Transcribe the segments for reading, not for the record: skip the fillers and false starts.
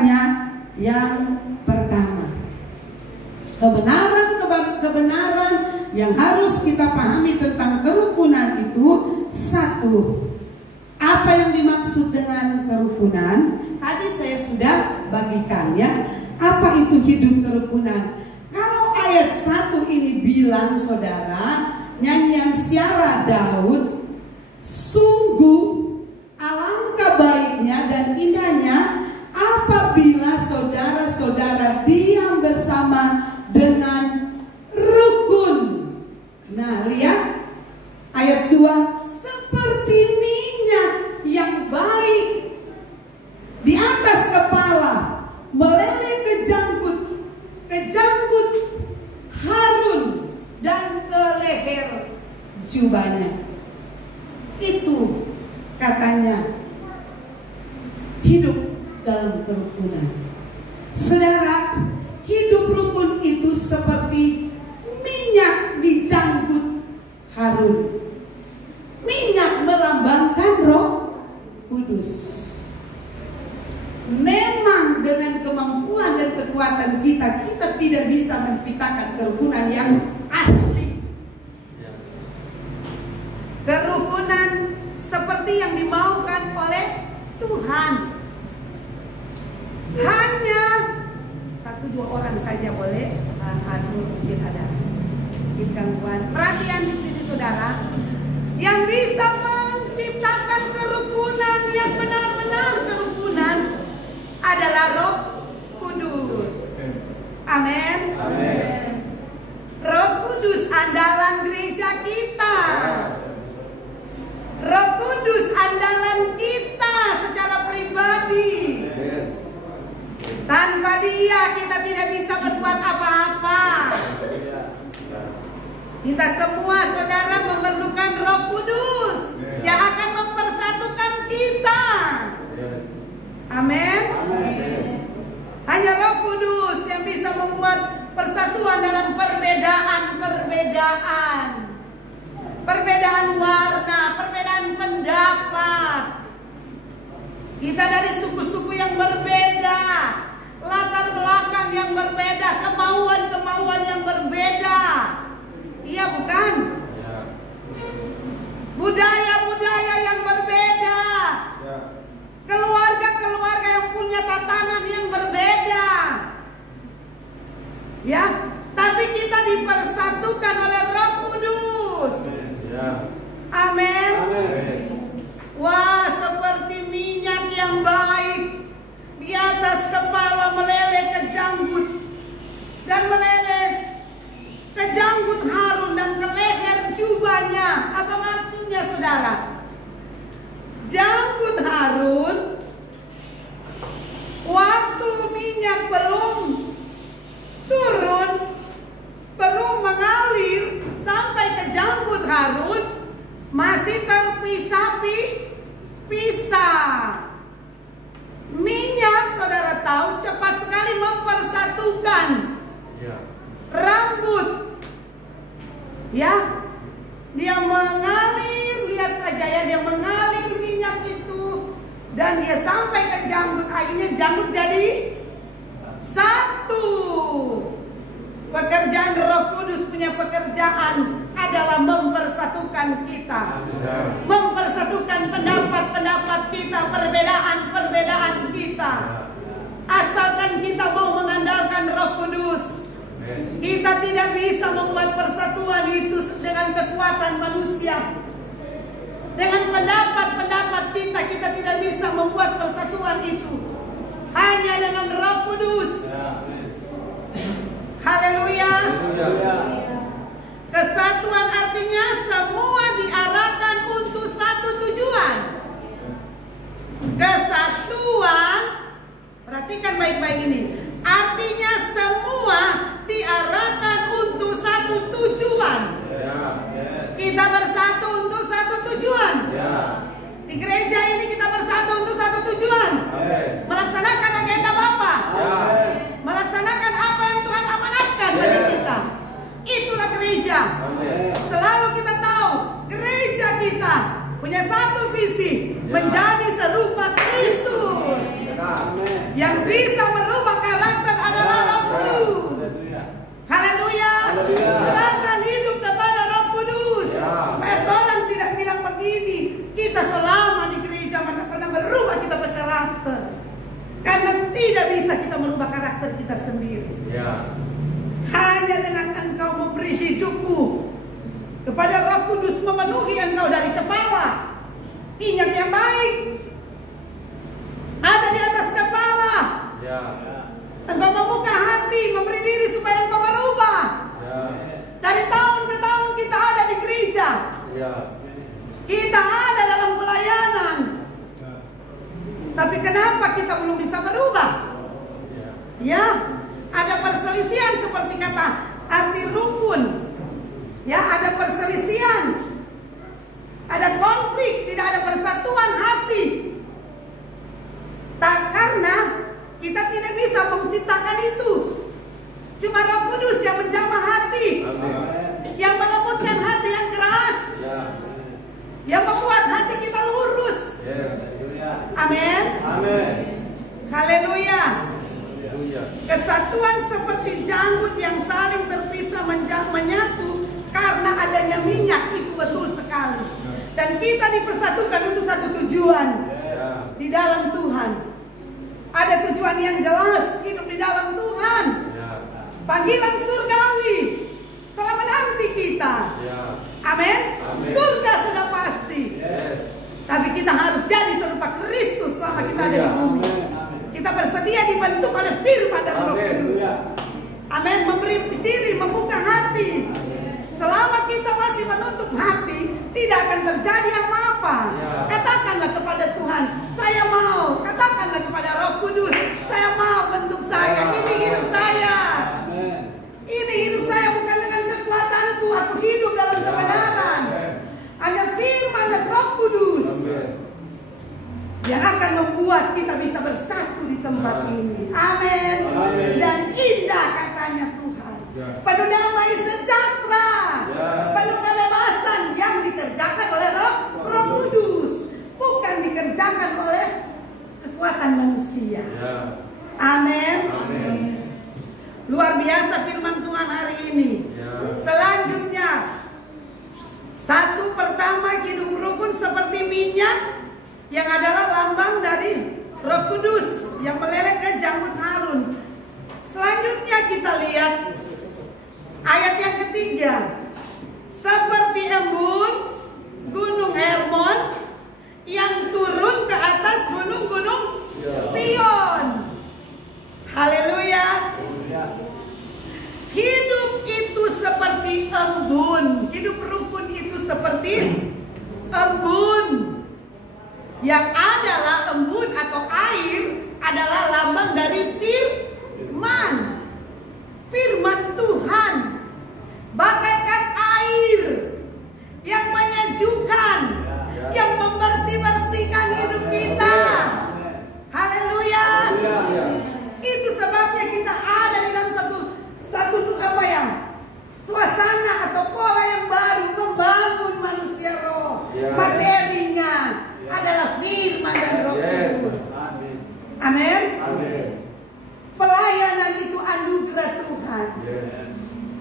makanya yang pertama, kebenaran yang harus kita pahami tentang kerukunan itu, satu, apa yang dimaksud dengan kerukunan? Tadi saya sudah bagikan ya. Apa itu hidup kerukunan? Kalau ayat 1 ini bilang, saudara, nyanyian Syara Daud, sungguh alangkah baiknya dan indahnya apabila saudara-saudara diam bersama dengan rukun. Nah, lihat ayat 2, seperti minyak yang baik di atas kepala meleleh ke janggut Harun dan ke leher jubahnya. Itu katanya hidup dalam kerukunan. Saudara, hidup rukun itu seperti minyak di janggut Harun. Minyak melambangkan Roh Kudus. Memang dengan kemampuan dan kekuatan kita tidak bisa menciptakan kerukunan yang asli. Kerukunan seperti yang dimaukan oleh Tuhan. Hanya 1-2 orang saja boleh. Mungkin ada gangguan. Perhatian di sini, saudara. Yang bisa menciptakan kerukunan yang benar-benar kerukunan adalah Roh Kudus. Amin. Roh Kudus andalan gereja kita. Roh Kudus andalan kita secara pribadi. Tanpa Dia kita tidak bisa berbuat apa-apa. Kita semua, saudara, memerlukan Roh Kudus yang akan mempersatukan kita. Amin. Hanya Roh Kudus yang bisa membuat persatuan dalam perbedaan warna, perbedaan pendapat. Kita dari suku-suku yang berbeda, latar belakang yang berbeda, kemauan yang berbeda. Iya, bukan? Budaya yang berbeda. Keluarga yang punya tatanan yang berbeda. Ya, tapi kita dipersatukan oleh Roh Kudus. Amin. Wah, seperti minyak yang baik di atas kepala meleleh ke janggut dan meleleh ke janggut Harun dan ke leher jubahnya. Apa maksudnya, saudara? Janggut Harun, waktu minyak belum turun, belum mengalir sampai ke janggut Harun, masih terpisah-pisah. Minyak, saudara tahu, cepat sekali mempersatukan rambut. Ya, dia mengalir, lihat saja ya, dia mengalir minyak itu dan dia sampai ke janggut. Akhirnya janggut jadi satu. Pekerjaan Roh Kudus punya pekerjaan adalah mempersatukan kita, mempersatukan pendapat-pendapat kita, perbedaan kita. Asalkan kita mau mengandalkan Roh Kudus, kita tidak bisa membuat persatuan itu dengan kekuatan manusia. Dengan pendapat-pendapat kita tidak bisa membuat persatuan itu. Hanya dengan Roh Kudus. Haleluya. Kesatuan artinya semua diarahkan untuk satu tujuan. Kesatuan, perhatikan baik-baik ini, artinya semua diarahkan untuk satu tujuan. Kita bersatu untuk satu tujuan. Di gereja ini kita bersatu untuk satu tujuan. Melaksanakan agenda Bapa. Melaksanakan apa yang Tuhan amanatkan bagi kita. Itulah gereja. Selalu kita tahu gereja kita punya satu visi, menjadi serupa Kristus. Yang bisa merubah karakter adalah Roh Kudus. Haleluya. Serahkan hidup kepada Roh Kudus. Supaya orang tidak bilang begini, kita selama di gereja mana pernah merubah kita berkarakter. Karena tidak bisa kita merubah karakter kita sendiri. Hanya dengan engkau memberi hidupmu kepada Roh Kudus, memenuhi engkau dari kepala. Minyak yang baik ada di atas kepala. Engkau membuka hati, memberi diri supaya engkau berubah. Dari tahun ke tahun kita ada di gereja. Kita ada dalam pelayanan. Tapi kenapa kita belum bisa berubah? Ya, ada perselisihan seperti kata arti rukun. Ya, ada perselisihan. Ada konflik, tidak ada persatuan hati. Tak, karena kita tidak bisa menciptakan itu. Cuma Roh Kudus yang menjamah hati, yang melembutkan hati yang keras, yang membuat hati kita lurus. Amin. Haleluya. Kesatuan seperti janggut yang saling terpisah menyatu karena adanya minyak, itu betul sekali. Dan kita dipersatukan untuk satu tujuan di dalam Tuhan. Ada tujuan yang jelas, hidup di dalam Tuhan. Panggilan surgawi telah menanti kita. Amin. Surga sudah pasti. Tapi kita harus jadi serupa Kristus selama kita ada di bumi. Kita bersedia dibentuk oleh firman dan Roh Kudus. Amin. Memberi diri, membuka hati. Selama kita masih menutup hati, tidak akan terjadi apa-apa. Katakanlah kepada Tuhan, saya mau. Katakanlah kepada Roh Kudus, saya mau bentuk saya. Ini hidup saya. Ini hidup saya bukan dengan kekuatanku. Aku hidup dalam kebenaran. Hanya firman dan Roh Kudus yang akan membuat kita bisa bersatu di tempat ini. Amin. Dan indah katanya Tuhan. Penuh damai sejahtera, penuh kebebasan yang dikerjakan oleh Roh Kudus, bukan dikerjakan oleh kekuatan manusia. Amin. Luar biasa firman Tuhan hari ini. Selanjutnya, satu pertama, hidup rukun seperti minyak yang adalah lambang dari Roh Kudus yang meleleh ke janggut Harun. Selanjutnya kita lihat ayat yang ketiga. Seperti embun gunung Hermon yang turun ke atas gunung-gunung Sion. Haleluya. Hidup itu seperti embun. Hidup rukun itu seperti embun. Yang adalah embun atau air adalah lambang dari firman. Firman Tuhan bagaikan air yang menyejukkan, yang membersih-bersihkan hidup kita. Haleluya. Itu sebabnya kita ada di dalam satu suasana atau pola yang baru, membangun manusia roh. Materinya adalah firman dan Roh Kudus. Amin. Pelayanan itu anugerah Tuhan.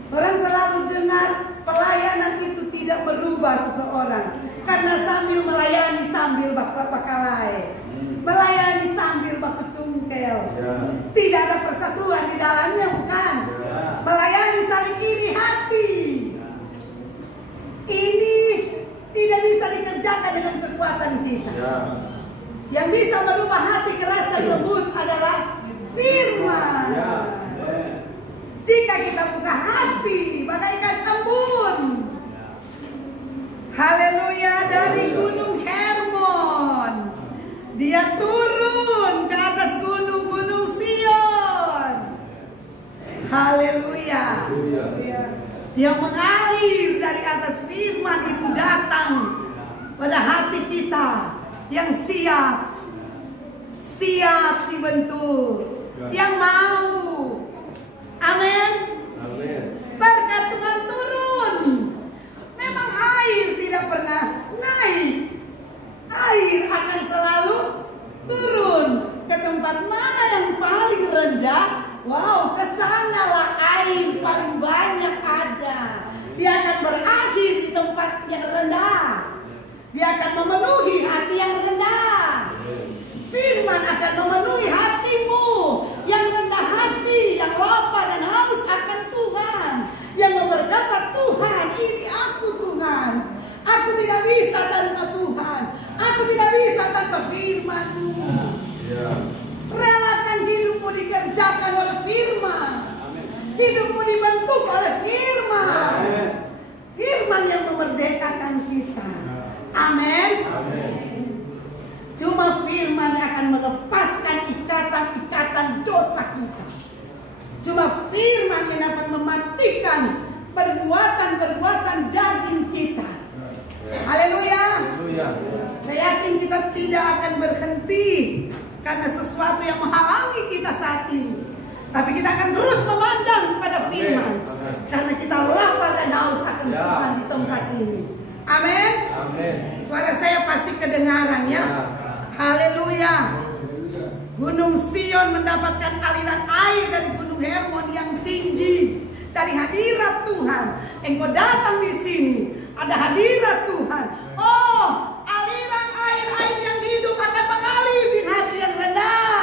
Orang selalu dengar pelayanan itu tidak merubah seseorang, karena sambil melayani sambil bakalai, melayani sambil baku cungkel. Tidak ada persatuan di dalamnya, bukan? Melayani saling iri hati. Ini tidak bisa dikerjakan dengan kekuatan kita. Yang bisa merubah hati keras dan lembut adalah firman. Jika kita buka hati bagaikan embun. Haleluya. Dari gunung Hermon, dia turun ke atas gunung-gunung Sion. Haleluya. Dia mengalir dari atas firman itu datang pada hati kita yang siap dibentuk, yang mau. Amin. Berkat Tuhan turun. Memang air tidak pernah naik. Air akan selalu turun ke tempat mana yang paling Wow, kesanalah air paling banyak ada. Dia akan berakhir di tempat yang rendah. Dia akan memenuhi hati yang rendah. Firman akan memenuhi hatimu yang rendah hati, yang lapar dan haus akan Tuhan, yang berkata, Tuhan, ini aku Tuhan. Aku tidak bisa tanpa Tuhan. Aku tidak bisa tanpa firman-Mu. Relakan hidupmu dikerjakan oleh firman. Hidupmu dibentuk oleh firman. Firman yang memerdekakan kita. Amin. Cuma firman yang akan melepaskan ikatan-ikatan dosa kita. Cuma firman yang dapat mematikan perbuatan-perbuatan daging kita. Haleluya. Saya yakin kita tidak akan berhenti karena sesuatu yang menghalangi kita saat ini. Tapi kita akan terus memandang kepada firman. Karena kita lapar dan haus akan Tuhan di tempat ini. Amin. Suara saya pasti kedengaran ya. Haleluya. Gunung Sion mendapatkan aliran air dari Gunung Hermon yang tinggi. Dari hadirat Tuhan. Engkau datang di sini. Ada hadirat Tuhan. Oh, aliran air yang hidup akan mengalir di hati yang rendah.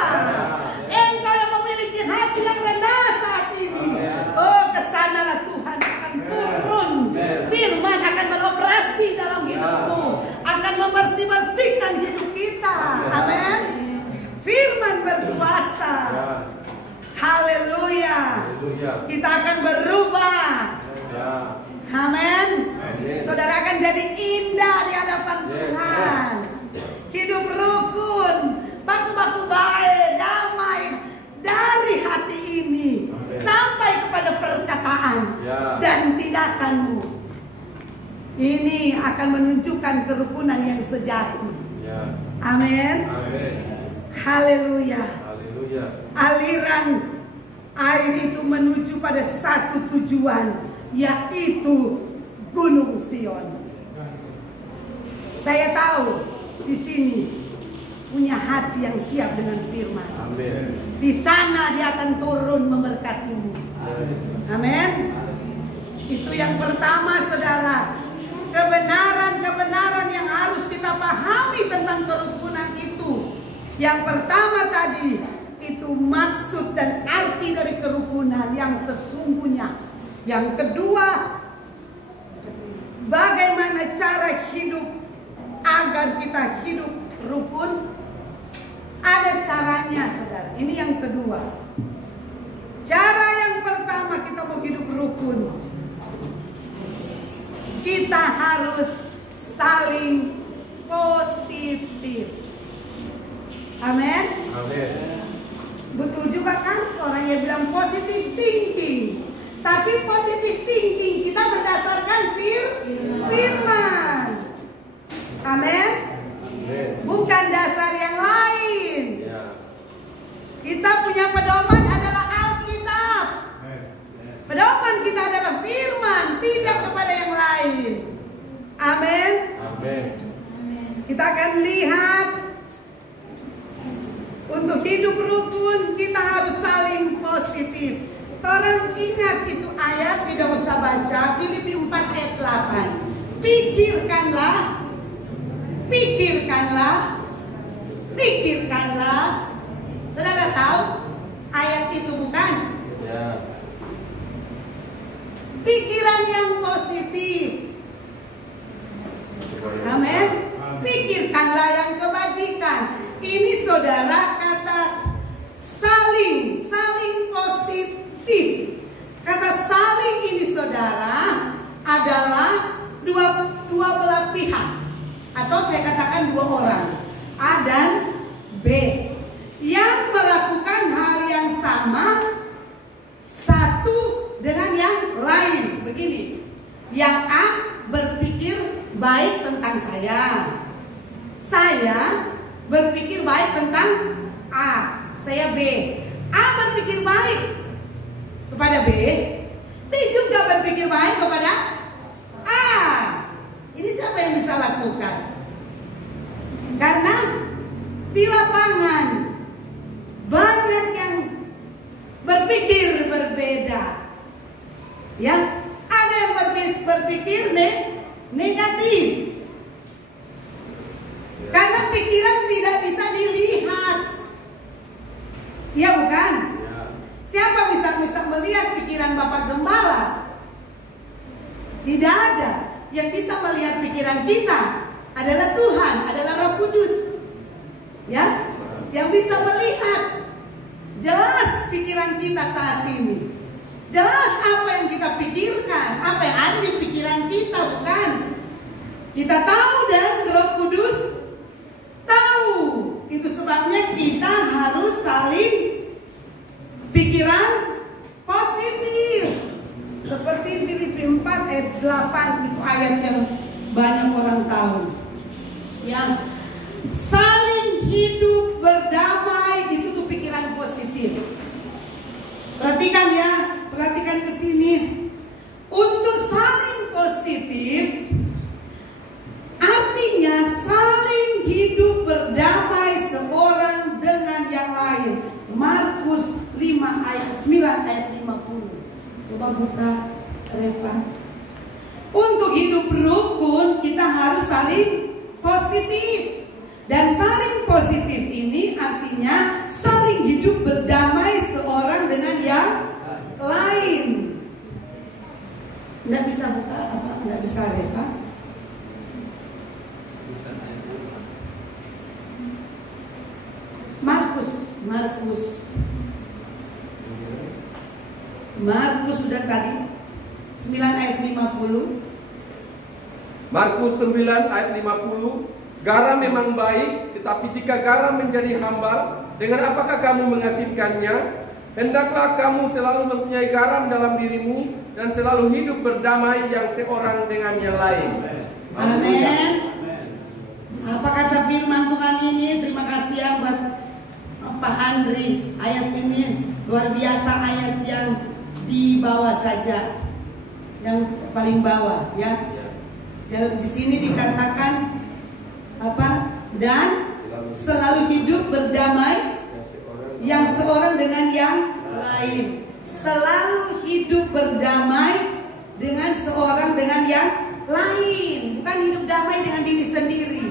Engkau yang memiliki hati yang rendah saat ini. Oh, kesanalah Tuhan akan turun. Firman akan beroperasi dalam hidupmu. Akan membersih-bersihkan hidup kita. Amin. Firman berkuasa. Haleluya. Kita akan berubah. Amin. Saudara akan jadi indah di hadapan Tuhan. Hidup rukun, baku-baku baik, damai dari hati ini sampai kepada perkataan dan tindakanmu. Ini akan menunjukkan kerukunan yang sejati. Amin. Haleluya. Aliran air itu menuju pada satu tujuan, yaitu Gunung Sion. Saya tahu di sini punya hati yang siap dengan firman. Di sana dia akan turun memberkatimu. Amin. Itu yang pertama, saudara. Kebenaran-kebenaran yang harus kita pahami tentang kerukunan itu. Yang pertama tadi, itu maksud dan arti dari kerukunan yang sesungguhnya. Yang kedua, bagaimana cara hidup agar kita hidup rukun? Ada caranya, saudara. Ini yang kedua. Cara yang pertama kita mau hidup rukun, kita harus saling positif. Amin. Betul juga kan orang yang bilang positive thinking. Tapi positive thinking kita berdasarkan firman. Amin. Bukan dasar yang lain. Kita punya pedoman adalah Alkitab. Pedoman kita adalah firman, tidak kepada yang lain. Amin. Kita akan lihat, untuk hidup rukun kita harus saling positif. Orang ingat itu ayat, tidak usah baca, Filipi 4 ayat 8. Pikirkanlah. Saudara tahu ayat itu bukan? Pikiran yang positif. Amin. Pikirkanlah yang kebajikan. Ini saudara kata saling positif. Kata saling ini saudara adalah dua belah pihak, atau saya katakan dua orang, A dan B, yang melakukan hal yang sama satu dengan yang lain. Begini, yang A berpikir baik tentang saya berpikir baik tentang A, saya B. A berpikir baik kepada B, B juga berpikir baik kepada A. Ini siapa yang bisa lakukan? Karena di lapangan banyak yang berpikir Ya, ada yang berpikir negatif. Karena pikiran tidak bisa dilihat. Iya bukan? Siapa bisa melihat pikiran Bapak Gembala? Tidak ada. Yang bisa melihat pikiran kita adalah Tuhan, adalah Roh Kudus. Ya, yang bisa melihat jelas pikiran kita saat ini. Jelas apa yang kita pikirkan, apa yang ada di pikiran kita, bukan? Kita tahu dan Roh Kudus tahu. Itu sebabnya kita harus saling pikiran positif. Seperti Filipi 4 ayat 8, itu ayat yang banyak orang tahu. Yang saling hidup berdamai, itu tuh pikiran positif. Perhatikan ya, perhatikan ke sini. Untuk saling positif artinya saling hidup berdamai seorang dengan yang lain. Markus 5 ayat 9 ayat 50. Coba buka Reva. Untuk hidup rukun kita harus saling positif. Dan saling positif ini artinya saling hidup berdamai seorang dengan yang lain. Nggak bisa buka apa? Nggak bisa Reva. Markus sudah tadi 9 ayat 50. Markus 9 ayat 50. Garam memang baik, tetapi jika garam menjadi hambar, dengan apakah kamu mengasihkannya? Hendaklah kamu selalu mempunyai garam dalam dirimu dan selalu hidup berdamai yang seorang dengan yang lain. Amin. Apa kata firman Tuhan ini? Terima kasih ya buat Pak Andri. Ayat ini luar biasa, ayat yang di bawah saja, yang paling bawah ya. Dan di sini dikatakan apa? Dan selalu hidup berdamai yang seorang dengan yang lain. Selalu hidup berdamai dengan seorang dengan yang lain. Bukan hidup damai dengan diri sendiri,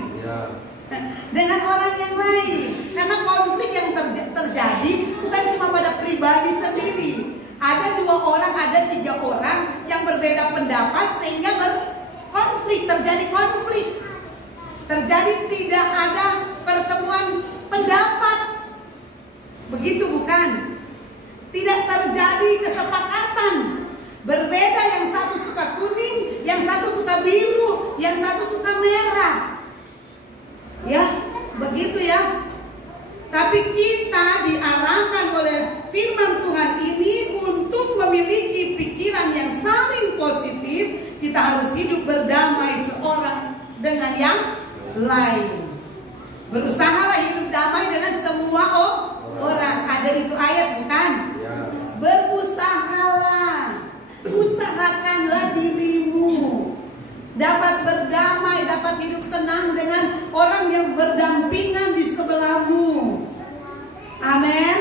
dengan orang yang lain. Karena konflik yang terjadi bukan cuma pada pribadi sendiri. Ada 2 orang, ada 3 orang yang berbeda pendapat sehingga berkonflik, terjadi konflik. Terjadi tidak ada pertemuan pendapat. Begitu bukan? Tidak terjadi kesepakatan. Berbeda, yang satu suka kuning, yang satu suka biru, yang satu suka merah. Ya, begitu ya. Tapi kita diarahkan oleh firman Tuhan ini untuk memiliki pikiran yang saling positif. Kita harus hidup berdamai seorang dengan yang lain. Berusahalah hidup damai dengan semua orang. Ada itu ayat bukan? Berusahalah, usahakanlah dirimu dapat berdamai, dapat hidup tenang dengan orang yang berdampingan di sebelahmu. Amin.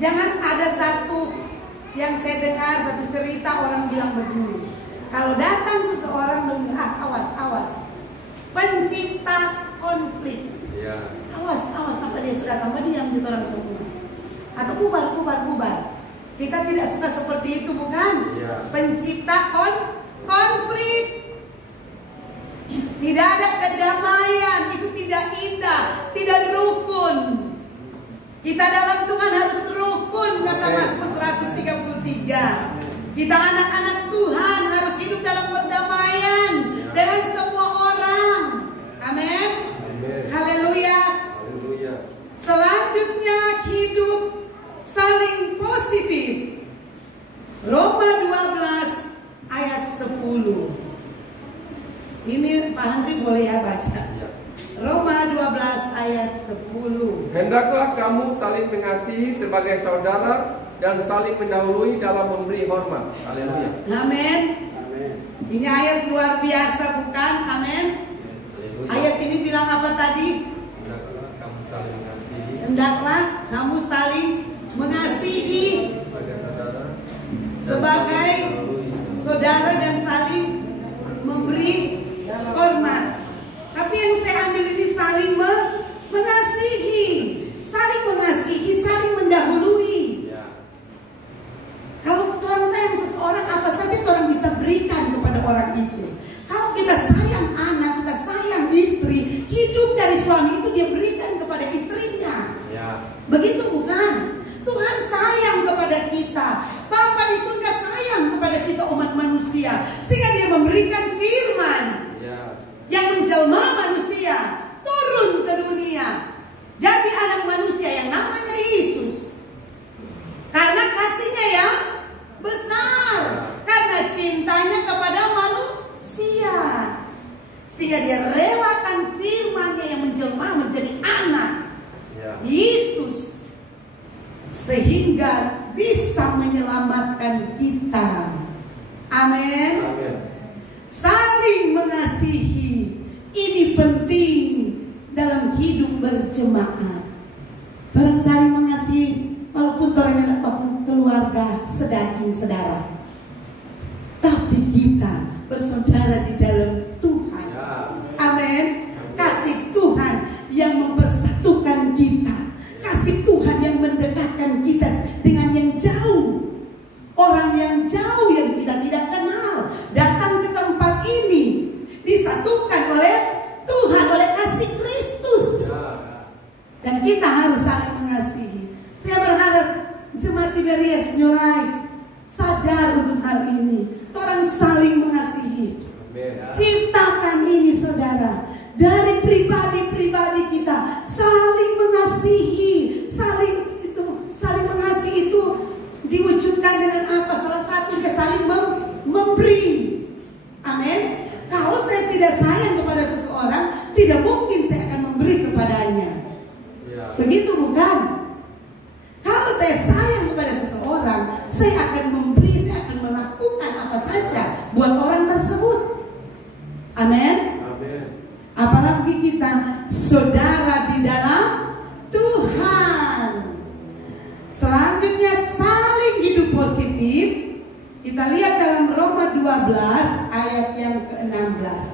Jangan ada satu yang saya dengar, satu cerita orang bilang begini. Kalau datang seseorang dan bilang, awas, pencipta konflik. Awas, apa dia sudah tambah diam gitu orang semua. Atau bubar. Kita tidak suka seperti itu bukan? Pencipta konflik. Tidak ada kedamaian, itu tidak indah, tidak rukun. Kita dalam Tuhan harus rukun, kata Mazmur 133. Kita anak-anak Tuhan harus hidup dalam perdamaian dengan semua orang. Amin. Haleluya. Selanjutnya hidup saling positif. Roma 12 ayat 10. Ini Pak Andri boleh ya baca. Roma 12 ayat 10. Hendaklah kamu saling mengasihi sebagai saudara dan saling mendahului dalam memberi hormat. Haleluya. Amin. Ini ayat luar biasa bukan? Amin. Ayat ini bilang apa tadi? Hendaklah kamu saling mengasihi sebagai manusia, sehingga dia memberikan firman yang menjelma manusia turun ke dunia, jadi anak manusia yang namanya Yesus. Karena kasihnya yang besar, karena cintanya kepada manusia, sehingga dia relakan firman-Nya yang menjelma menjadi anak Yesus, sehingga bisa menyelamatkan kita. Amin. Saling mengasihi ini penting dalam hidup berjemaat. Orang saling mengasihi walaupun orang yang keluarga sedaging saudara, tapi kita bersaudara di dalam Tuhan. Amin. Kasih Tuhan yang mempersatukan kita, kasih Tuhan yang mendekatkan kita dengan yang jauh. Orang yang jauh yang kita tidak kenal datang ke tempat ini, disatukan oleh Tuhan, oleh kasih Kristus. Dan kita harus saling mengasihi. Saya berharap jemaat Tiberias New Life sadar untuk hal ini. Orang saling mengasihi. Ciptakan ini saudara, dari pribadi-pribadi kita saling mengasihi. Saling mengasihi itu diwujudkan dengan apa? Salah satunya saling memberi. Amin. Kalau saya tidak sayang kepada seseorang, tidak mungkin saya akan memberi kepadanya. Begitu bukan? Kalau saya sayang kepada seseorang, saya akan memberi, saya akan melakukan apa saja buat orang tersebut. Amin. Apalagi kita saudara di dalam Tuhan. Selanjutnya saling hidup positif. Kita lihat dalam Roma 12 ayat yang ke-16.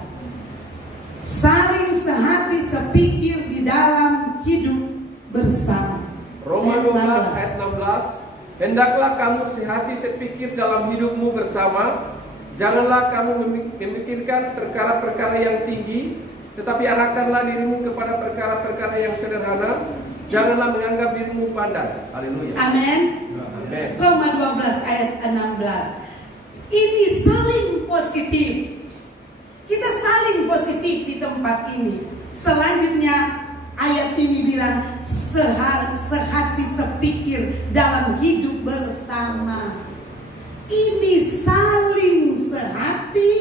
Saling sehati sepikir di dalam hidup bersama. Roma 12 ayat 16. Hendaklah kamu sehati sepikir dalam hidupmu bersama. Janganlah kamu memikirkan perkara-perkara yang tinggi, tetapi arahkanlah dirimu kepada perkara-perkara yang sederhana. Janganlah menganggap dirimu pandai. Haleluya. Amin. Roma 12 ayat 16. Ini saling positif. Kita saling positif di tempat ini. Selanjutnya ayat ini bilang sehati sepikir dalam hidup bersama. Ini saling sehati,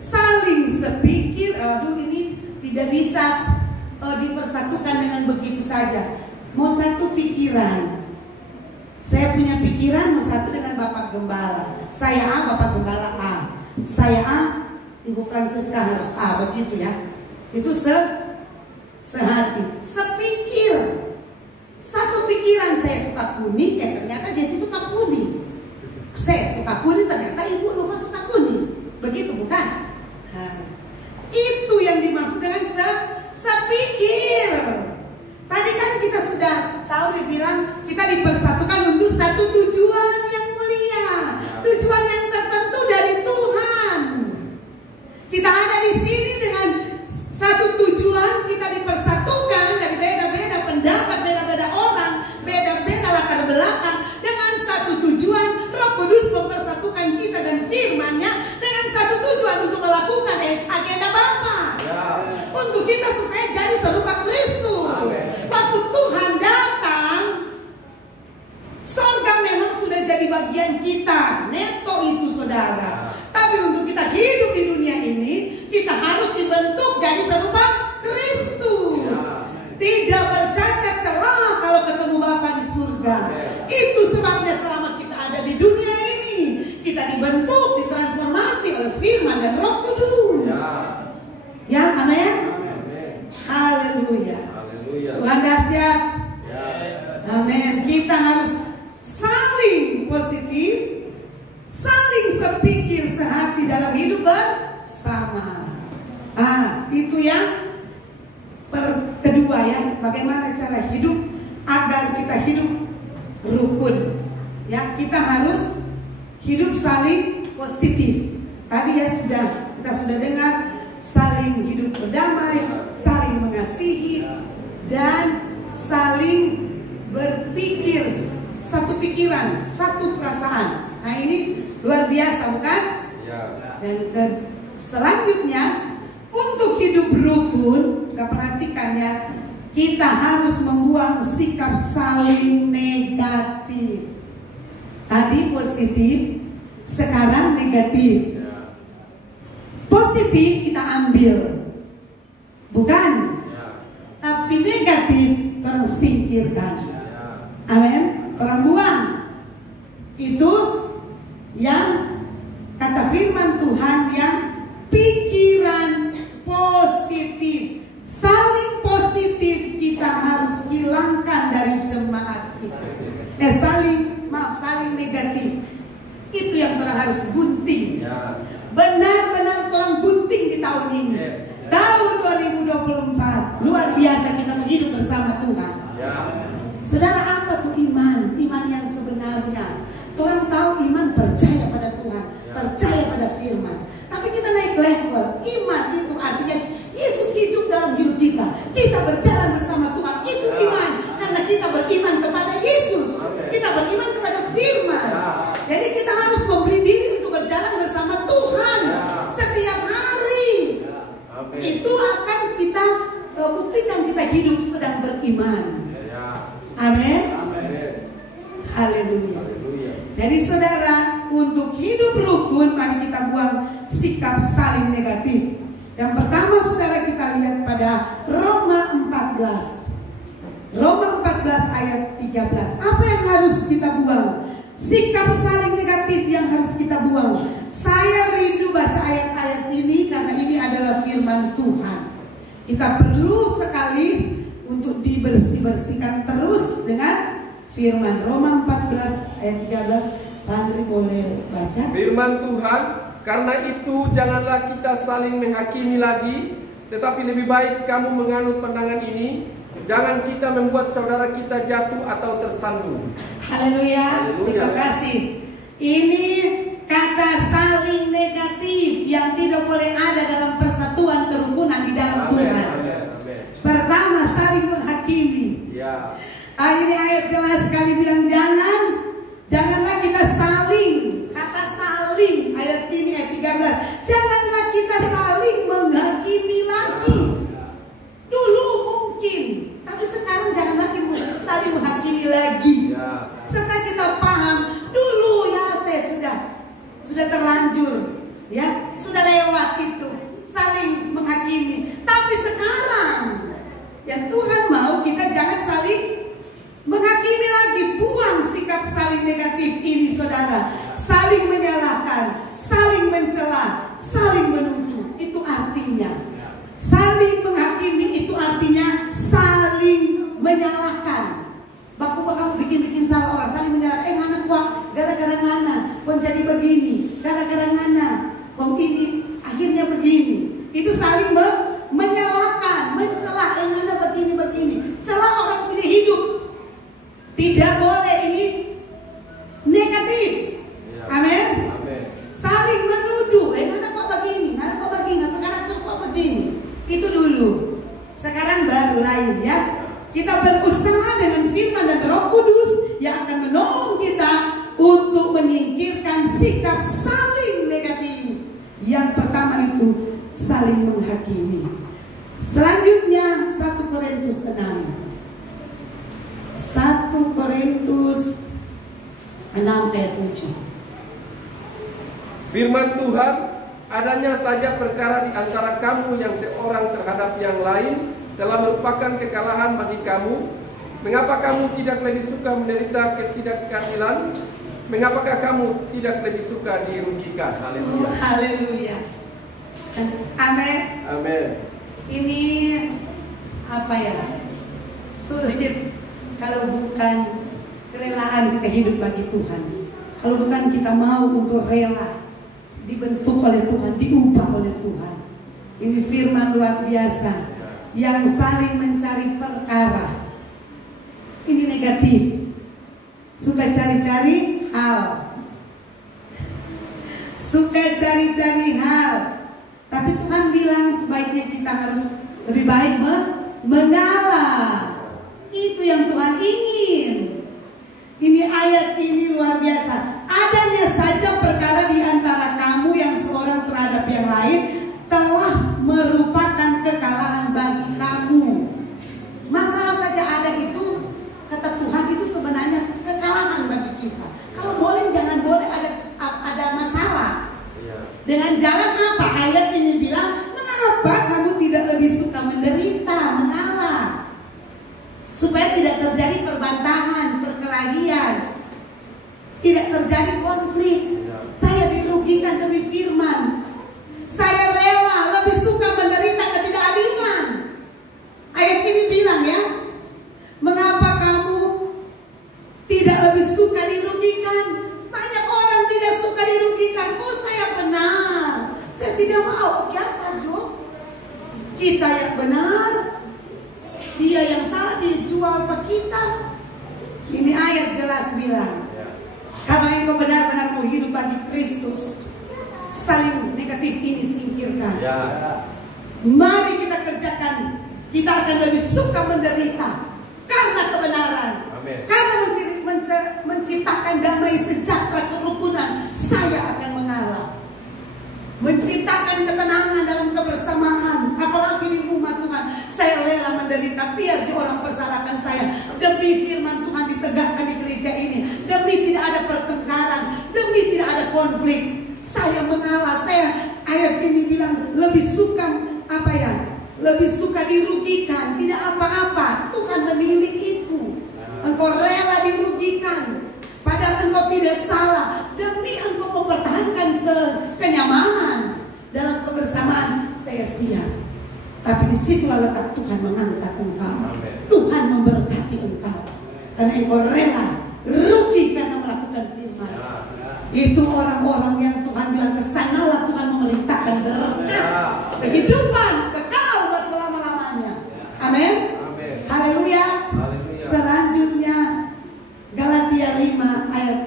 saling sepikir. Aduh, ini tidak bisa dipersatukan dengan begitu saja. Mau satu pikiran. Saya punya pikiran mau satu dengan Bapak Gembala. Saya A, Bapak Gembala A. Saya A, Ibu Francisca harus A, begitu ya. Itu sehati, sepikir. Satu pikiran, saya suka kuning, ternyata Jesse suka kuning. Saya suka kuning, ternyata Ibu Nova suka kuning. Begitu bukan? Itu yang dimaksud dengan sepikir. Tadi kan kita sudah tahu dibilang kita dipersatukan untuk satu tujuan yang mulia, tujuan yang tertentu dari Tuhan. Kita ada di sini dengan satu tujuan, kita dipersatukan dari beda-beda pendapat, beda-beda orang, beda-beda latar belakang dengan satu tujuan. Roh Kudus mempersatukan kita dan firman-Nya dengan satu tujuan untuk melakukan agenda Bapa. Untuk kita supaya jadi serupa Kristus. Waktu Tuhan datang, sorga memang sudah jadi bagian kita. Neto itu saudara. Tapi untuk kita hidup di dunia ini, kita harus dibentuk jadi serupa Kristus. Tidak bercacat celah kalau ketemu Bapa di surga. Itu sebabnya selama kita ada di dunia ini, kita dibentuk, ditransformasi oleh firman dan Roh Kudus. Ya, amin. Haleluya. Tuhan dahsyat. Amin. Kita harus saling positif, saling sepikir sehati dalam hidup bersama. Itu yang kedua ya. Bagaimana cara hidup agar kita hidup rukun? Ya, kita harus hidup saling positif. Tadi ya kita sudah dengar. Saling hidup berdamai, saling mengasihi, dan saling berpikir satu pikiran, satu perasaan. Nah ini luar biasa bukan? Dan selanjutnya untuk hidup rukun, kita perhatikan ya, kita harus membuang sikap saling negatif. Tadi positif, sekarang negatif. Positif kita ambil, bukan? Tapi negatif orang singkirkan. Amin. Orang buang. Itu yang kata firman Tuhan yang pikiran positif, saling positif kita harus hilangkan dari jemaat kita. Saling negatif itu yang kita harus gunting. Benar-benar orang gunting di tahun ini. Tahun 2024 luar biasa kita hidup bersama Tuhan. Saudara, apa tuh iman? Iman yang sebenarnya. Orang tahu iman percaya pada Tuhan, percaya pada firman. Tapi kita naik level. Iman itu artinya Yesus hidup dalam hidup kita. Kita berjalan bersama Tuhan. Itu iman. Karena kita beriman kepada Yesus. Kita beriman kepada firman. Jadi kita harus memberi diri untuk berjalan bersama Tuhan setiap hari. Itu akan kita buktikan kita hidup sedang beriman. Amin. Haleluya. Jadi saudara, untuk hidup rukun mari kita buang sikap saling negatif. Yang pertama saudara, kita lihat pada Roma 14. Roma 14 ayat 13. Apa yang harus kita buang? Sikap saling negatif yang harus kita buang. Saya rindu baca ayat-ayat ini karena ini adalah firman Tuhan. Kita perlu sekali untuk dibersih-bersihkan terus dengan firman. Roma 14 ayat 13. Pandri boleh baca. Firman Tuhan, karena itu janganlah kita saling menghakimi lagi, tetapi lebih baik kamu menganut pandangan ini. Jangan kita membuat saudara kita jatuh atau tersandung. Haleluya. Terima kasih. Ini kata saling negatif yang tidak boleh ada dalam persatuan kerukunan di dalam Tuhan. Pertama, saling menghakimi. Ini ayat jelas sekali bilang janganlah kita saling. Kata saling, ayat ini ayat 13. Janganlah kita saling menghakimi lagi. Dulu mungkin, tapi sekarang jangan lagi saling menghakimi lagi. Setelah kita paham, dulu ya saya sudah terlanjur, ya sudah lewat itu saling menghakimi. Tapi sekarang, yang Tuhan mau kita jangan saling menghakimi lagi. Buang sikap saling negatif ini saudara. Saling menyalahkan, saling mencela, saling menuduh. Itu artinya saling menghakimi, itu artinya saling menyalahkan. Baku-baku bikin salah orang, saling menyalahkan. Ngana kuah, gara-gara ngana, kok jadi begini, gara-gara ngana, kok ini akhirnya begini. Itu saling menyalahkan, mencela. Ngana begini, celah orang ini hidup. Tidak boleh, ini negatif. Amin. Saling menuduh. Ngana kok begini, ngana kok begini. Itu dulu. Sekarang baru lain ya. Kita berusaha dengan firman dan Roh Kudus yang akan menolong kita untuk menyingkirkan sikap saling negatif. Yang pertama itu saling menghakimi. Selanjutnya 1 Korintus 6. 1 Korintus 6 ayat 7. Firman Tuhan, adanya saja perkara di antara kamu yang seorang terhadap yang lain telah merupakan kekalahan bagi kamu. Mengapa kamu tidak lebih suka menderita ketidakadilan? Mengapakah kamu tidak lebih suka dirugikan? Haleluya. Haleluya. Amin. Amin. Ini apa ya? Sulit kalau bukan kerelaan kita hidup bagi Tuhan. Kalau bukan kita mau untuk rela dibentuk oleh Tuhan, diubah oleh Tuhan. Ini firman luar biasa yang saling mencari perkara. Ini negatif. Suka cari-cari hal. Tapi Tuhan bilang sebaiknya kita harus lebih baik mengalah. Itu yang Tuhan ingin. Ini ayat ini luar biasa. adanya saja perkara di antara kamu yang seorang terhadap yang lain telah merupakan kekalahan bagi kamu. Masalah saja ada itu, kata Tuhan, itu sebenarnya kekalahan bagi kita. Kalau boleh, jangan boleh ada masalah. Dengan jalan apa? Ayat ini bilang, mengapa kamu tidak lebih suka menderita, mengalah, supaya tidak terjadi perbantahan, perkelahian, tidak terjadi konflik. Saya dirugikan demi firman. Saya rela lebih suka menderita ketidakadilan. Ayat ini bilang ya, mengapa kamu tidak lebih suka dirugikan? Banyak orang tidak suka dirugikan. Oh, saya benar, saya tidak mau. Apa Jo? Kita yang benar, dia yang salah, dijual ke kita. Ini ayat jelas bilang, kalau engkau benar-benar mau hidup bagi Kristus, saling negatif ini singkirkan. Mari kita kerjakan. Kita akan lebih suka menderita karena kebenaran. Amen. Karena menciptakan damai sejahtera kerukunan, saya akan mengalah. Menciptakan ketenangan dalam kebersamaan, apalagi di rumah Tuhan. Saya rela menderita, biar orang persalahkan saya, demi firman Tuhan ditegakkan di gereja ini, demi tidak ada pertengkaran, demi tidak ada konflik. Saya mengalah. Saya, ayat ini bilang, lebih suka apa ya? Lebih suka dirugikan, tidak apa-apa. Tuhan memilih itu. Engkau rela dirugikan, padahal engkau tidak salah, demi engkau mempertahankan kenyamanan dalam kebersamaan. Saya siap. Tapi disitulah letak Tuhan mengangkat engkau. Tuhan memberkati engkau, karena engkau rela rugi karena melakukan firman. Itu orang-orang yang Tuhan bilang, kesanalah Tuhan memerintahkan berkat, kehidupan kekal buat selama-lamanya. Amin. Haleluya. Selanjutnya Galatia 5 ayat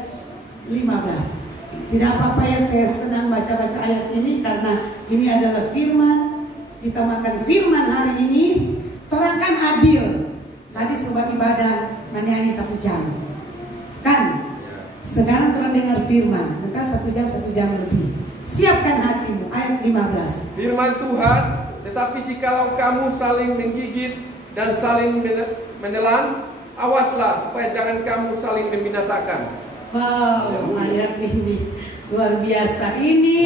15. Tidak apa-apa ya, saya senang baca-baca ayat ini karena ini adalah firman. Kita makan firman hari ini. Torang kan adil. Tadi sobat ibadah menyanyi 1 jam, kan? Sekarang torang dengar firman, maka 1 jam lebih. Siapkan hatimu. Ayat 15. Firman Tuhan, tetapi jikalau kamu saling menggigit dan saling menelan, awaslah supaya jangan kamu saling membinasakan. Wow, ayat ini luar biasa. Ini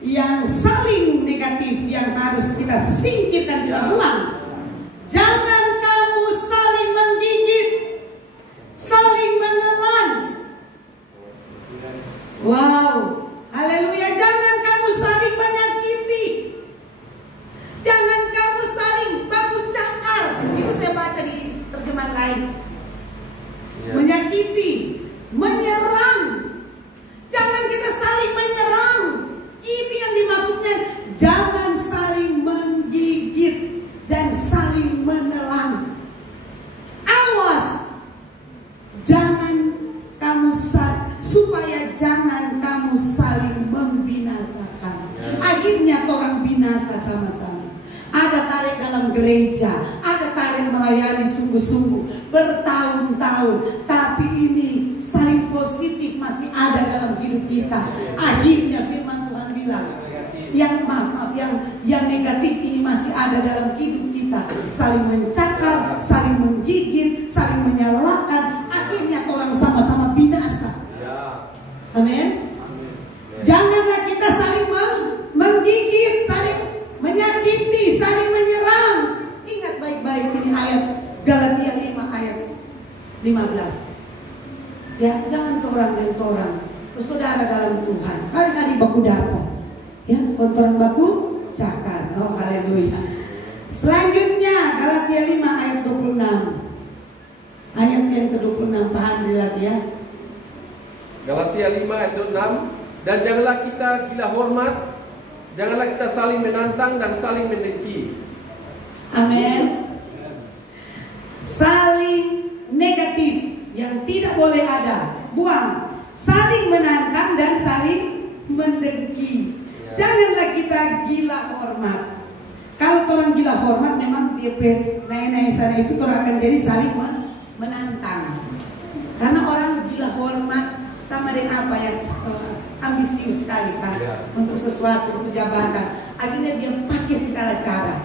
yang saling negatif yang harus kita singkirkan, kita buang. Jangan kamu saling menggigit, saling menelan. Wow, haleluya. Jangan kamu saling menyakiti, jangan kamu saling baku cakar. Itu saya baca di terjemahan lain. Menyakiti, menyerang. Jangan kita saling menyerang. Ini yang dimaksudnya. Jangan saling menggigit dan saling menelan. Awas, jangan kamu supaya jangan kamu saling membinasakan. Akhirnya orang binasa sama-sama. Ada tarik dalam gereja, ada tarik melayani sungguh-sungguh bertahun-tahun, tapi ini saling positif masih ada dalam hidup kita. Akhirnya firman Tuhan bilang, yang negatif ini masih ada dalam hidup kita. Saling mencakar, saling menggigit, saling menyalahkan. Akhirnya orang sama-sama binasa. Amin. Janganlah kita saling menggigit, saling menyakiti, saling menyerang. Ingat baik-baik ini ayat Galatia 5 ayat 15. Ya, jangan torang dan torang. Saudara dalam Tuhan, hari-hari baku dapat. Ya, kotoran baku cakar. Oh, haleluya. Selanjutnya Galatia 5 ayat 26. Ayat yang ke-26, Pak Andri lagi ya. Galatia 5 ayat 26. Dan janganlah kita gila hormat, janganlah kita saling menantang dan saling mendengki. Amin. Saling negatif yang tidak boleh ada, buang. Saling menantang dan saling mendengki. Janganlah kita gila hormat. Kalau orang gila hormat, memang DP naik-naik sana itu orang akan jadi saling menantang. Karena orang gila hormat sama Cuma ada apa yang ambisius sekali kan, untuk sesuatu, untuk jabatan. Akhirnya dia pakai segala cara.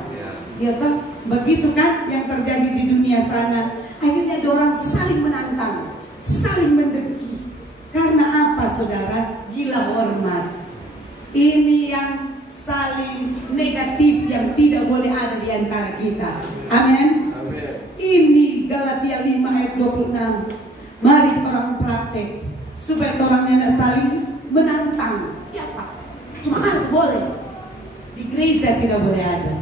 Ya toh, begitu kan yang terjadi di dunia sana. Akhirnya orang saling menantang, saling mendengki. Karena apa saudara? Gila hormat. Ini yang saling negatif yang tidak boleh ada di antara kita. Amin. Ini Galatia 5 ayat 26. Mari orang praktek supaya orang tidak saling menantang. Ya Pak, cuma ada boleh. Di gereja tidak boleh ada.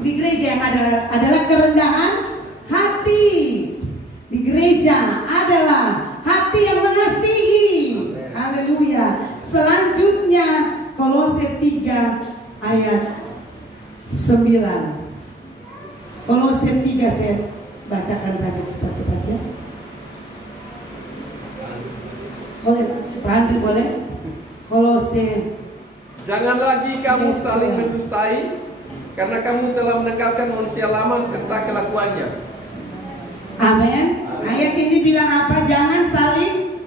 Di gereja yang ada adalah kerendahan hati. Di gereja adalah hati yang mengasihi. Haleluya. Selanjutnya Kolose 3 ayat 9. Kolose 3 saya bacakan saja cepat-cepat ya. Boleh, Pak Andri boleh? Kolose. Jangan lagi kamu saling mendustai, karena kamu telah meninggalkan manusia lama serta kelakuannya. Amin. Ayat ini bilang apa? Jangan saling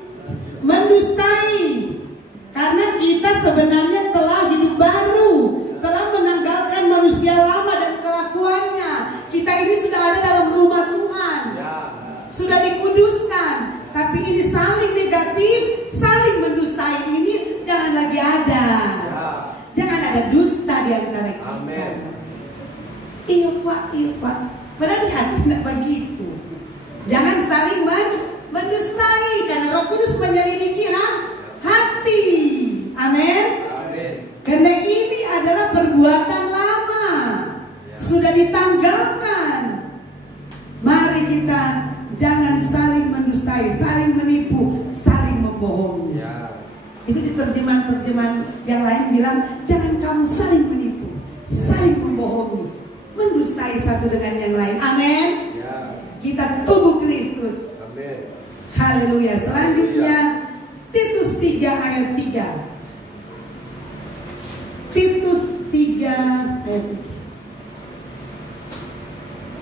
mendustai. Karena kita sebenarnya telah hidup baru, telah menanggalkan manusia lama dan kelakuannya. Kita ini sudah ada dalam rumah Tuhan, sudah dikuduskan. Tapi ini saling negatif, saling mendustai ini jangan lagi ada. Jangan ada dusta di antara kita. Amin. Iya Pak. Padahal di hati tidak begitu. Jangan saling mendustai, karena Roh Kudus menyelidiki hati. Amin. Karena ini adalah perbuatan lama, sudah ditanggalkan. Mari kita jangan saling mendustai, saling menipu, saling membohongi. Itu di terjemahan yang lain bilang, jangan kamu saling menipu, saling membohongi, mendustai satu dengan yang lain. Amin. Kita tubuh Kristus. Haleluya. Selanjutnya Titus 3 ayat 3. Titus 3 ayat 3.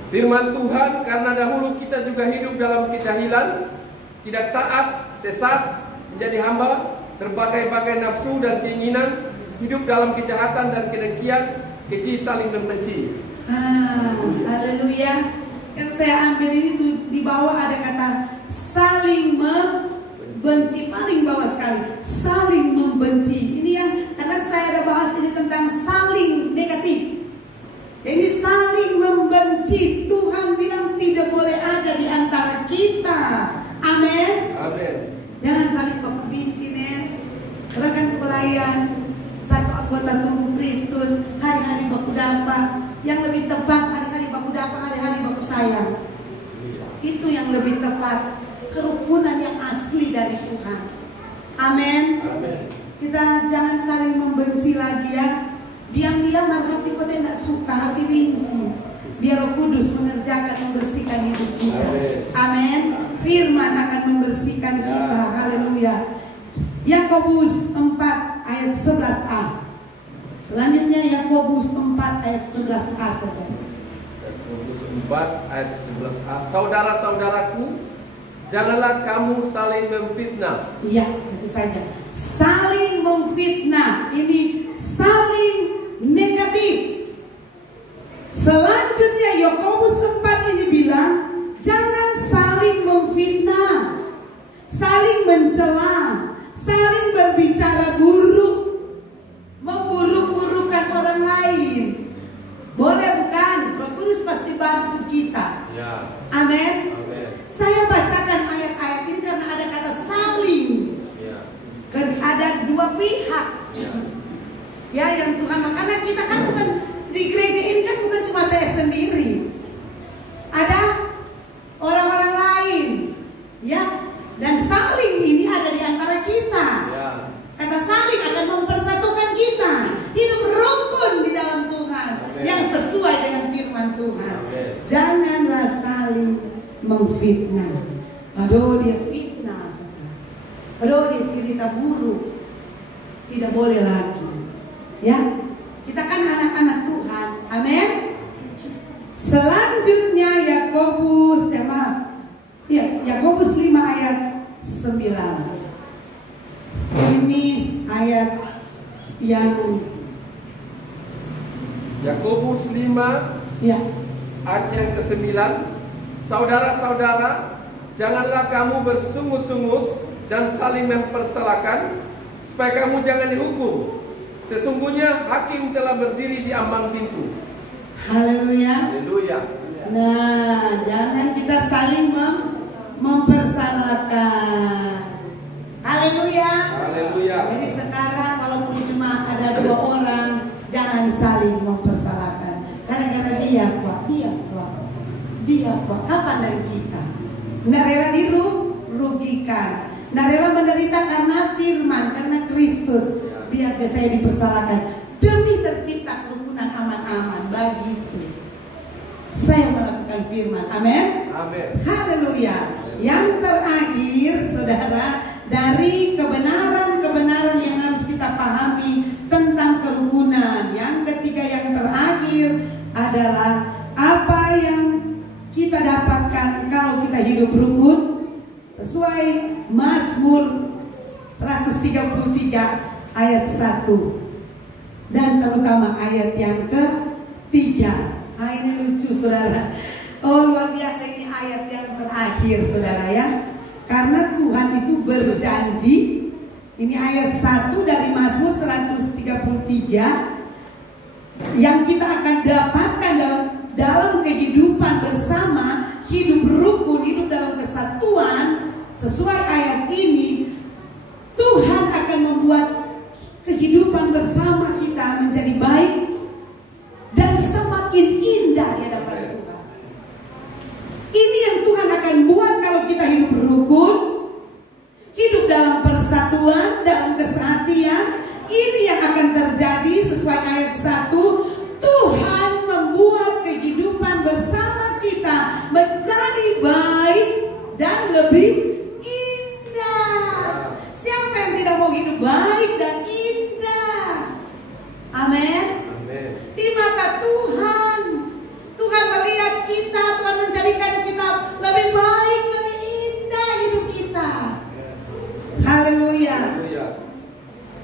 Firman Tuhan, karena dahulu kita juga hidup dalam kejahilan, tidak taat, sesat, menjadi hamba berbagai-bagai nafsu dan keinginan, hidup dalam kejahatan dan kedengkian, keji, saling membenci. Haleluya. Yang saya ambil ini tuh di bawah ada kata saling membenci, paling bawah sekali, saling membenci. Ini yang karena saya ada bahas ini tentang saling negatif. Jadi saling membenci, Tuhan bilang tidak boleh ada di antara kita. Amin. Jangan saling membenci, rekan pelayan, satu anggota tubuh Kristus, hari-hari baku dapat. Yang lebih tepat, hari-hari baku dapat, hari-hari baku sayang. Itu yang lebih tepat, kerukunan yang asli dari Tuhan. Amin. Kita jangan saling membenci lagi ya. Diam-diam hati kau tidak suka, hati benci. Biar Roh Kudus mengerjakan, membersihkan hidup kita. Amin. Firman akan membersihkan kita. Haleluya. Yakobus 4 ayat 11a. Selanjutnya Yakobus 4 ayat 11a saja. Yakobus 4 ayat 11a. Saudara-saudaraku, janganlah kamu saling memfitnah. Iya, itu saja. Saling memfitnah. Ini saling negatif. Selanjutnya Yakobus 4 ini bilang, jangan saling memfitnah, saling mencela, saling berbicara buruk, memburuk-burukkan orang lain. Boleh bukan? Roh Kudus pasti bantu kita. Amin. Saya bacakan ayat-ayat ini karena ada kata saling. Ada dua pihak. Ya, yang Tuhan, karena kita kan bukan di gereja ini kan bukan cuma saya sendiri. Ada orang-orang lain, ya. Dan saling ini ada di antara kita. Kata saling akan mempersatukan kita, hidup rukun di dalam Tuhan. Yang sesuai dengan firman Tuhan. Janganlah saling memfitnah. Aduh, dia fitnah, kata. Aduh, dia cerita buruk. Tidak boleh lagi. Ya, kita kan anak-anak Tuhan. Amin. Selanjutnya Yakobus 5 ayat 9. ayat yang Yakobus 5 ya. ayat yang ke-9. Saudara-saudara, janganlah kamu bersungut-sungut dan saling mempersalahkan, supaya kamu jangan dihukum. Sesungguhnya hakim telah berdiri di ambang pintu. Haleluya. Haleluya. Nah, jangan kita saling mempersalahkan. Haleluya. Haleluya. Jadi sekarang walaupun cuma ada 2 orang, jangan saling mempersalahkan. Karena dia kuat. Kapan dari kita? Nggak rela dirugikan, nggak rela menderita karena firman, karena Kristus. Biar saya dipersalahkan demi tercipta kerukunan aman-aman. Begitu saya melakukan firman. Amin. Amin. Haleluya. Yang terakhir, saudara, dari kebenaran-kebenaran yang harus kita pahami tentang kerukunan. Yang ketiga, yang terakhir adalah apa yang kita dapatkan kalau kita hidup rukun sesuai Mazmur 133 ayat 1 dan terutama ayat yang ketiga. Ini lucu, saudara. Oh, luar biasa, ini ayat yang terakhir, saudara, ya. Karena Tuhan itu berjanji. Ini ayat 1 dari Mazmur 133 yang kita akan dapatkan dalam kehidupan bersama, hidup rukun, hidup dalam kesatuan. Sesuai ayat ini, Tuhan akan membuat kehidupan bersama kita menjadi baik dan semakin indah di hadapan Tuhan. Ini yang Tuhan akan buat kalau kita hidup rukun, hidup dalam persatuan, dalam kesehatian. Ini yang akan terjadi sesuai ayat 1. Tuhan membuat kehidupan bersama kita menjadi baik dan lebih indah. Siapa yang tidak mau hidup baik dan indah? Amin. Di mata Tuhan, Tuhan melihat kita, Tuhan menjadikan kita lebih baik, lebih indah hidup kita. Haleluya.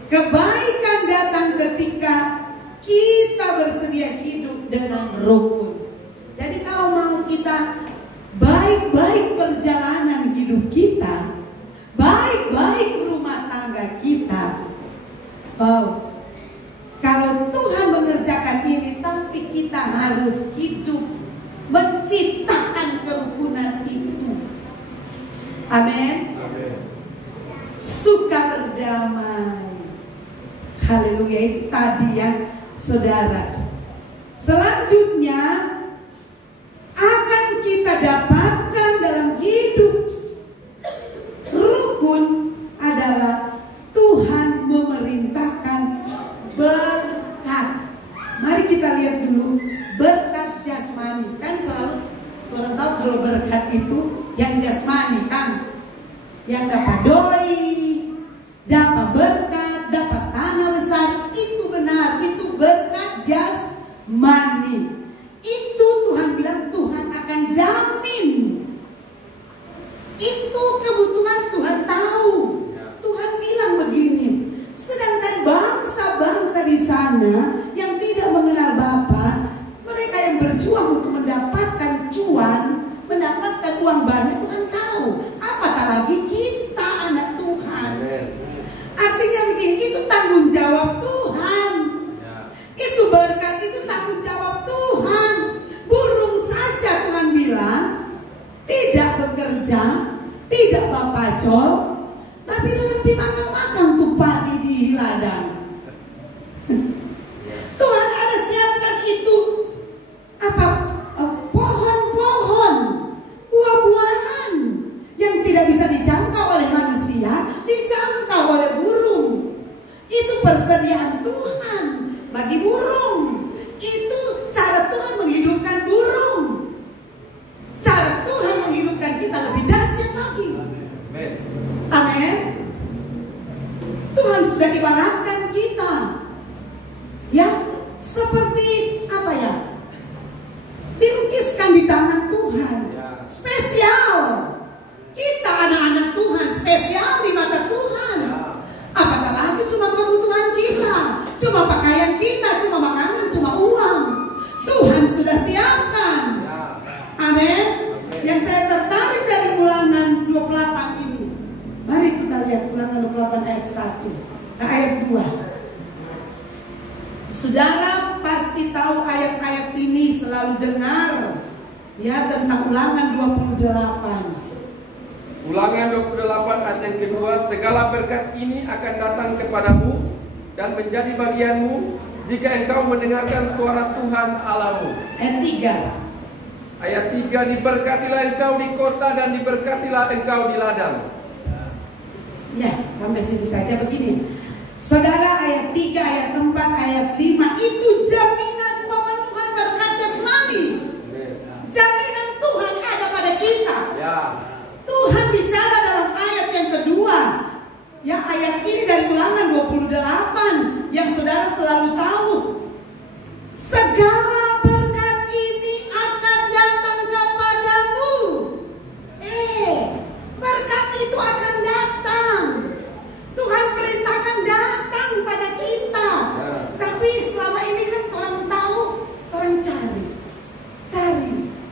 Kebaikan datang ketika kita bersedia hidup dengan rukun. Jadi kalau mau kita baik-baik perjalanan hidup kita, baik-baik rumah tangga kita, kalau Tuhan mengerjakan ini, tapi kita harus hidup menciptakan kerukunan itu. Amin. Suka berdamai. Haleluya. Itu tadi ya, saudara. Selanjutnya akan kita dapatkan dalam hidup rukun adalah Tuhan memerintahkan berkat. Mari kita lihat dulu berkat jasmani. Kan selalu orang tahu kalau berkat itu yang jasmani kan, yang dapat doi, dapat berkat, dapat tanah besar. Itu benar, itu berkat jasmani. Itu Tuhan bilang Tuhan akan jamin. Itu kebutuhan Tuhan tahu. Tuhan bilang begini. Sedangkan bangsa-bangsa di sana yang tidak mengenal Bapa, mereka yang berjuang untuk mendapatkan cuan, mendapatkan uang banyak, Tuhan tahu. Apatah lagi kita anak Tuhan. Artinya begini, itu tanggung jawab Tuhan. Itu berkat, itu tanggung jawab Tuhan. Burung saja Tuhan bilang tidak bekerja, tidak bapacol, tapi dalam dimakan-makan tuh padi di ladang. Tuhan ada siapkan itu pohon-pohon, buah-buahan yang tidak bisa dijangkau oleh manusia, dijangkau oleh burung. Itu persediaan Tuhan bagi burung. Itu cara Tuhan menghidupkan burung. Cara Tuhan menghidupkan kita lebih dahsyat lagi. Amin. Tuhan sudah ibaratkan kita, ya, seperti apa ya? Dilukiskan di tangan Tuhan. Spesial. Kita anak-anak Tuhan, spesial di mata Tuhan. Apatah lagi cuma kebutuhan lihat Ulangan 28 ayat 1, ayat 2. Saudara pasti tahu ayat-ayat ini, selalu dengar ya tentang Ulangan 28. Ulangan 28 ayat yang kedua, segala berkat ini akan datang kepadamu dan menjadi bagianmu jika engkau mendengarkan suara Tuhan Allahmu. Ayat 3. Ayat 3, diberkatilah engkau di kota dan diberkatilah engkau di ladang. Ya, sampai situ saja begini. Saudara, ayat 3, ayat 4, ayat 5 itu jaminan pemenuhan berkat jasmani. Jaminan Tuhan ada pada kita. Ya. Tuhan bicara dalam ayat yang kedua. Ya, ayat ini dari Ulangan 28 yang saudara selalu tahu. Segala berkat ini akan datang kepadamu. Berkat itu akan datang. Tuhan perintahkan datang pada kita. Tapi selama ini kan orang tahu, orang cari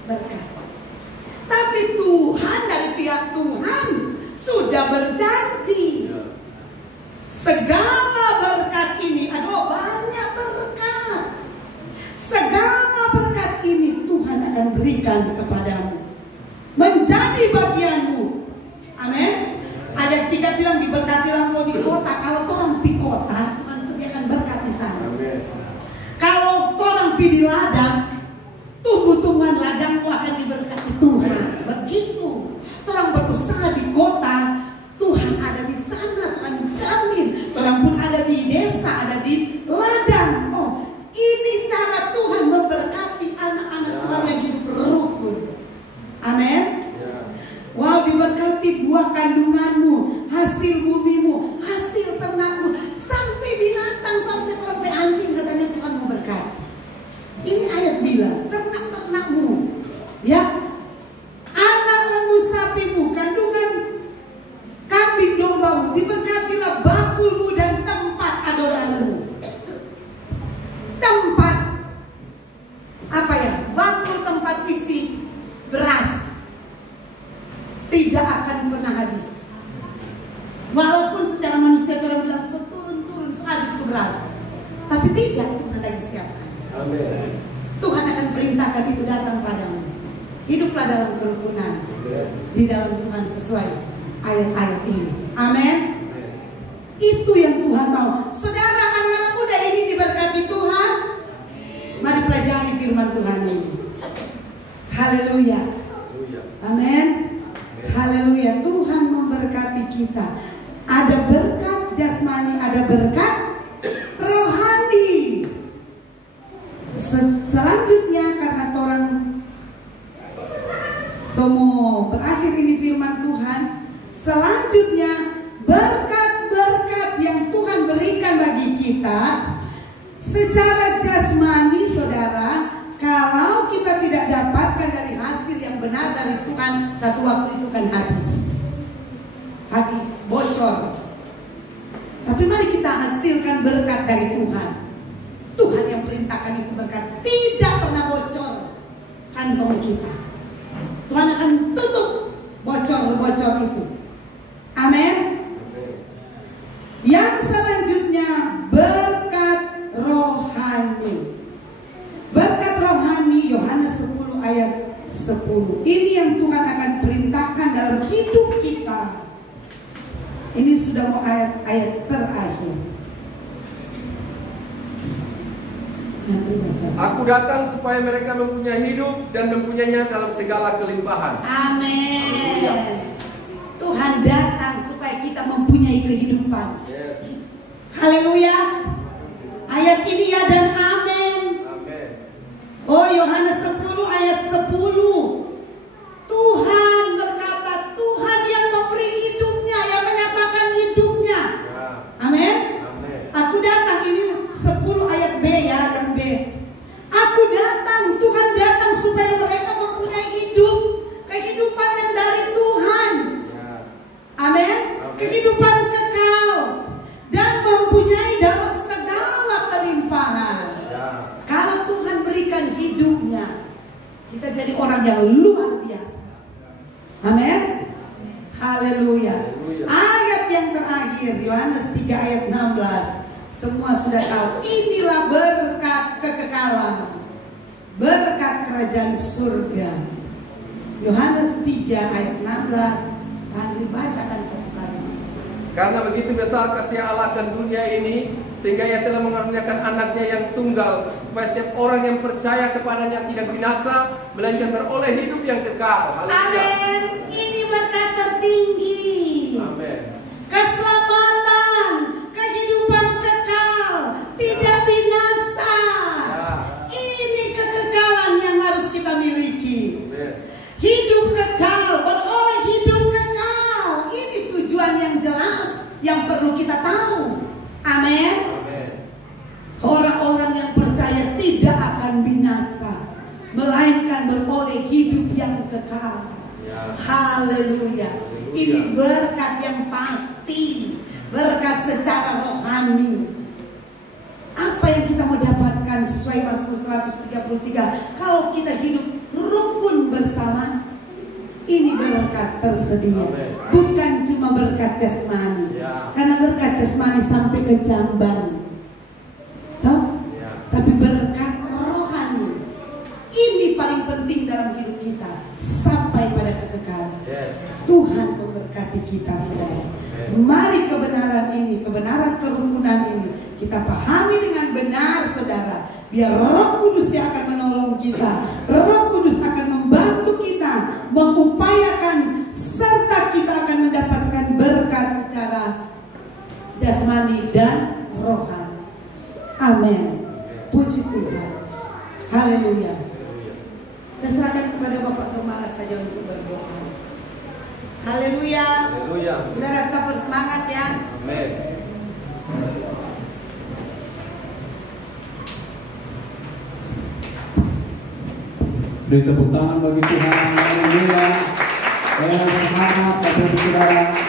berkat. Tapi Tuhan, dari pihak Tuhan sudah berjanji. Segala berkat ini, banyak berkat. Segala berkat ini Tuhan akan berikan kepadamu, menjadi bagianmu. Amin. Ayat 3 bilang diberkatilah engkau di kota. Kalau orang pi kota, Tuhan sediakan berkat di sana. Amin. Kalau orang pi di ladang, tumbuh-tumbuhan ladangmu akan diberkati Tuhan. Begitu. Orang berusaha di kota, Tuhan ada di sana, Tuhan jamin. Orang pun ada di desa, ada di ladang. Oh, ini cara Tuhan memberkati anak-anak Tuhan yang hidup rukun. Amin. Wow, diberkati buah kandunganmu, hasil bumimu, hasil ternakmu, sampai binatang, sampai sampai anjing, katanya Tuhan memberkati. Ini ayat bilang, ternak-ternakmu, ya, anak lembu sapimu, kandungan kambing dombamu, diberkatilah bakulmu dan tempat adoranmu. Tempat apa ya? Bakul, tempat isi beras. Tidak akan pernah habis. Walaupun secara manusia orang bilang so turun so habis ke beras, tapi tidak, Tuhan lagi siapkan. Amin. Tuhan akan perintahkan itu datang padamu. Hiduplah dalam kerukunan di dalam Tuhan sesuai ayat-ayat ini. Amin. Itu yang Tuhan mau. Saudara, anak-anak muda ini diberkati Tuhan. Mari pelajari firman Tuhan ini. Haleluya. Amin. Haleluya, Tuhan memberkati kita. Ada berkat jasmani, ada berkat rohani. Selanjutnya, karena orang semua berakhir ini firman Tuhan, selanjutnya berkat-berkat yang Tuhan berikan bagi kita secara jasmani, saudara. Kalau kita tidak dapatkan dari hasil yang benar dari Tuhan, satu waktu itu kan habis, bocor. Tapi mari kita hasilkan berkat dari Tuhan. Tuhan yang perintahkan itu berkat, tidak pernah bocor kantong kita. Tuhan akan tutup bocor-bocor itu. Amin. Yang selanjutnya berkat rohani. Berkat rohani, Yohanes 10 ayat 10. Ini yang Tuhan akan perintahkan dalam hidup kita. Ini sudah mau ayat-ayat terakhir. Aku datang supaya mereka mempunyai hidup dan mempunyainya dalam segala kelimpahan. Amin. Tuhan datang supaya kita mempunyai kehidupan. Yes. Haleluya. Ayat ini ya dan amin. Amin. Oh, Yohanes 10 ayat 10. Tuhan berkata, Tuhan yang memberi hidupnya, yang menyatakan hidupnya. Ya. Amin. Amin. Aku datang, ini 10 ayat B ya, yang B. Aku datang, Tuhan datang supaya mereka mempunyai hidup, kehidupan yang dari Tuhan. Ya. Amin. Kehidupan kekal dan mempunyai dalam segala kelimpahan. Ya. Kalau Tuhan berikan hidupnya, kita jadi orang yang luar biasa. Amin. Haleluya. Ayat yang terakhir, Yohanes 3 ayat 16. Semua sudah tahu, inilah berkat kekekalan, berkat kerajaan surga. Yohanes 3 ayat 16. Andri bacakan satu kali. Karena begitu besar kasih Allah akan dunia ini, sehingga Ia telah mengaruniakan anaknya yang tunggal, supaya setiap orang yang percaya kepadanya tidak binasa, melainkan beroleh hidup yang kekal. Amin. Ini berkat tertinggi. Amin. Keselamatan, kehidupan kekal, tidak binasa. Ya. Ini kekekalan yang harus kita miliki. Amin. Hidup kekal, beroleh hidup kekal. Ini tujuan yang jelas yang perlu kita tahu. Amin. Amin. Orang-orang yang percaya tidak akan binasa, melainkan beroleh hidup yang kekal. Ya. Haleluya. Ini berkat yang pasti, berkat secara rohani. Apa yang kita mau dapatkan sesuai Mazmur 133? Kalau kita hidup rukun bersama, ini berkat tersedia. Bukan cuma berkat jasmani. Karena berkat jasmani sampai ke jamban. Tahu? Tapi berkat rohani. Ini paling penting dalam hidup kita sampai pada kekekalan. Tuhan memberkati kita, saudara. Mari kebenaran ini, kebenaran kerukunan ini kita pahami dengan benar, saudara. Biar Roh Kudus yang akan menolong kita. Roh Kudus akan membantu kita, mengupayakan, serta kita akan mendapatkan berkat secara jasmani dan rohani. Amin. Puji Tuhan. Haleluya. Saya serahkan kepada Bapak Gembala saja untuk berdoa. Haleluya. Haleluya. Saudara tetap bersemangat ya. Amin. Beri tepuk tangan bagi Tuhan. Haleluya. Semangat Bapak Ibu Saudara.